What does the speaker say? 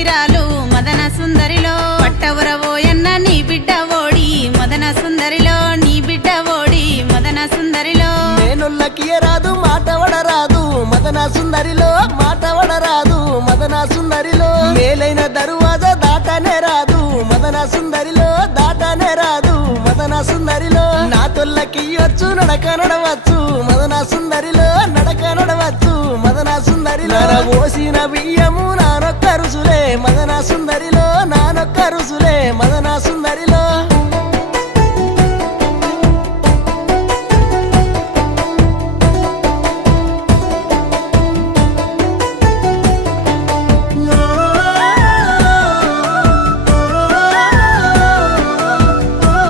తీరాలు మదన సుందరిలో పట్టవురవోయన్న నీ బిడ్డ ఓడి మదన సుందరిలో నీ బిడ్డ ఓడి మదన సుందరిలో నేనుల్లకి రాదు మాట వడరాదు మదన సుందరిలో మాట వడరాదు మదన సుందరిలో మేలైన దరువాజా దాటనే రాదు మదన సుందరిలో దాటనే రాదు మదన సుందరిలో నా తొల్లకి వచ్చు నడక నడవచ్చు మదన సుందరిలో నడక నడవచ్చు మదన సుందరిలో పోసిన బియ్యము నానొక్క రుసులే మదన సుందరిలో నానొక్క రుసులే